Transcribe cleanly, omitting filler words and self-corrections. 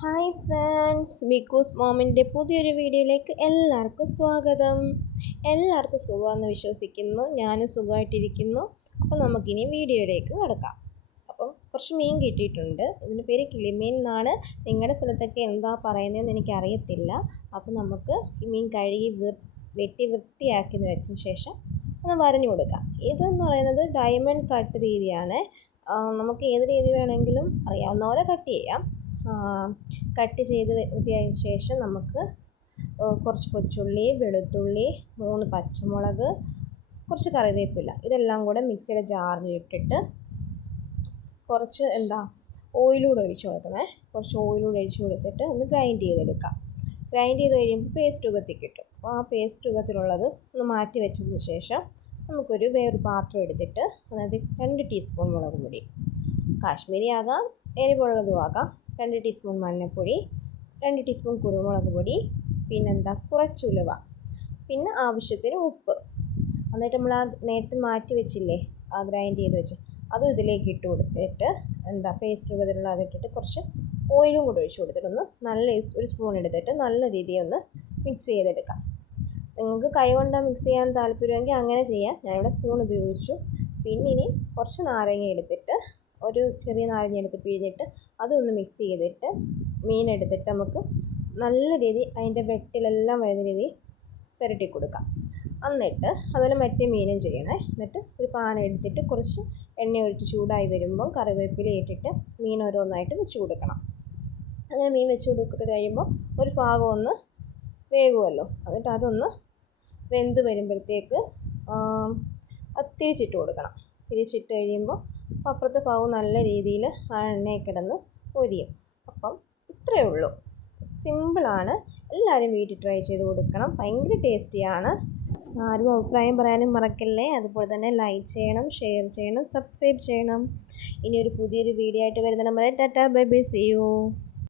Hi friends, because മോമിൻ്റെ പുതിയൊരു വീഡിയോയിലേക്ക് എല്ലാവർക്കും സ്വാഗതം. എല്ലാവർക്കും സുഖമാണെന്ന് വിശ്വസിക്കുന്നു. ഞാനും സുഖമായിട്ടിരിക്കുന്നു. അപ്പോൾ നമുക്കിനി വീഡിയോയിലേക്ക് കിടക്കാം. അപ്പം കുറച്ച് മീൻ കിട്ടിയിട്ടുണ്ട്. ഇതിൻ്റെ പേര് കിളിമീൻ എന്നാണ്. നിങ്ങളുടെ സ്ഥലത്തൊക്കെ എന്താ പറയുന്നതെന്ന് എനിക്കറിയത്തില്ല. അപ്പോൾ നമുക്ക് ഈ മീൻ കഴുകി വെട്ടി വൃത്തിയാക്കി വെച്ച ശേഷം ഒന്ന് വരഞ്ഞു കൊടുക്കാം. ഇതെന്ന് പറയുന്നത് ഡയമണ്ട് കട്ട് രീതിയാണ്. നമുക്ക് ഏത് രീതി വേണമെങ്കിലും അറിയാവുന്ന പോലെ കട്ട് ചെയ്യാം. കട്ട് ചെയ്ത് വൃത്തിയായതിനു ശേഷം നമുക്ക് കുറച്ച് കൊച്ചുള്ളി, വെളുത്തുള്ളി, 3 പച്ചമുളക്, കുറച്ച് കറിവേപ്പില ഇതെല്ലാം കൂടെ മിക്സിയുടെ ജാറിലിട്ടിട്ട് കുറച്ച് ഓയിലൂടെ ഒഴിച്ച് കൊടുക്കണേ. കുറച്ച് ഓയിലൂടെ ഒഴിച്ച് കൊടുത്തിട്ട് ഒന്ന് ഗ്രൈൻഡ് ചെയ്തെടുക്കാം. ഗ്രൈൻഡ് ചെയ്ത് കഴിയുമ്പോൾ പേസ്റ്റ് രൂപത്തിൽ കിട്ടും. അപ്പോൾ ആ പേസ്റ്റ് രൂപത്തിലുള്ളത് ഒന്ന് മാറ്റി വെച്ചതിന് ശേഷം നമുക്കൊരു വേറൊരു പാത്രം എടുത്തിട്ട് അതായത് 2 ടീസ്പൂൺ മുളക് പൊടി, കാശ്മീരി ആകാം എരിവുള്ളതും ആകാം, 2 ടീസ്പൂൺ മഞ്ഞൾപ്പൊടി, 2 ടീസ്പൂൺ കുരുമുളക് പൊടി, കുറച്ച് ഉലുവ, പിന്നെ ആവശ്യത്തിന് ഉപ്പ്. എന്നിട്ട് നമ്മൾ നേരത്തെ മാറ്റി വെച്ചില്ലേ ഗ്രൈൻഡ് ചെയ്ത് വെച്ച് അതും ഇതിലേക്ക് ഇട്ട് കൊടുത്തിട്ട് പേസ്റ്റ് രൂപത്തിലുള്ള അതിട്ടിട്ട് കുറച്ച് ഓയിലും കൂടെ ഒഴിച്ച് കൊടുത്തിട്ടൊന്ന് ഒരു സ്പൂൺ എടുത്തിട്ട് നല്ല രീതിയിൽ ഒന്ന് മിക്സ് ചെയ്തെടുക്കാം. നിങ്ങൾക്ക് കൈ കൊണ്ട് മിക്സ് ചെയ്യാൻ താല്പര്യമെങ്കിൽ അങ്ങനെ ചെയ്യാം. ഞാനിവിടെ സ്പൂൺ ഉപയോഗിച്ചു. പിന്നെ ഇനി കുറച്ച് നാരങ്ങ എടുത്തിട്ട് ഒരു ചെറിയ നാരങ്ങ എടുത്ത് പിഴിഞ്ഞിട്ട് അതൊന്ന് മിക്സ് ചെയ്തിട്ട് മീൻ എടുത്തിട്ട് നമുക്ക് നല്ല രീതി അതിൻ്റെ വെട്ടിലെല്ലാം വരുന്ന രീതി പുരട്ടി കൊടുക്കാം. എന്നിട്ട് അതുപോലെ മറ്റേ മീനും ചെയ്യണേ. എന്നിട്ട് ഒരു പാൻ എടുത്തിട്ട് കുറച്ച് എണ്ണ ഒഴിച്ച് ചൂടായി വരുമ്പോൾ കറിവേപ്പില ഇട്ടിട്ട് മീൻ ഓരോന്നായിട്ട് വെച്ച് കൊടുക്കണം. അങ്ങനെ മീൻ വെച്ച് കൊടുത്ത് കഴിയുമ്പോൾ ഒരു ഭാഗം ഒന്ന് വേകുമല്ലോ. എന്നിട്ട് അതൊന്ന് വെന്ത് വരുമ്പോഴത്തേക്ക് തിരിച്ചിട്ട് കൊടുക്കണം. തിരിച്ചിട്ട് കഴിയുമ്പോൾ അപ്പുറത്തെ ഭാഗം നല്ല രീതിയിൽ ആ എണ്ണയിൽ കിടന്ന് പൊരിയും. അപ്പം ഇത്രയേ ഉള്ളൂ. സിമ്പിളാണ്. എല്ലാവരും വീട്ടിൽ ട്രൈ ചെയ്ത് കൊടുക്കണം. ഭയങ്കര ടേസ്റ്റിയാണ്. ആരും അഭിപ്രായം പറയാനും മറക്കല്ലേ. അതുപോലെ തന്നെ ലൈക്ക് ചെയ്യണം, ഷെയർ ചെയ്യണം, സബ്സ്ക്രൈബ് ചെയ്യണം. ഇനി ഒരു പുതിയൊരു വീഡിയോ ആയിട്ട് വരുന്ന നമ്മുടെ tata bye bye, see U.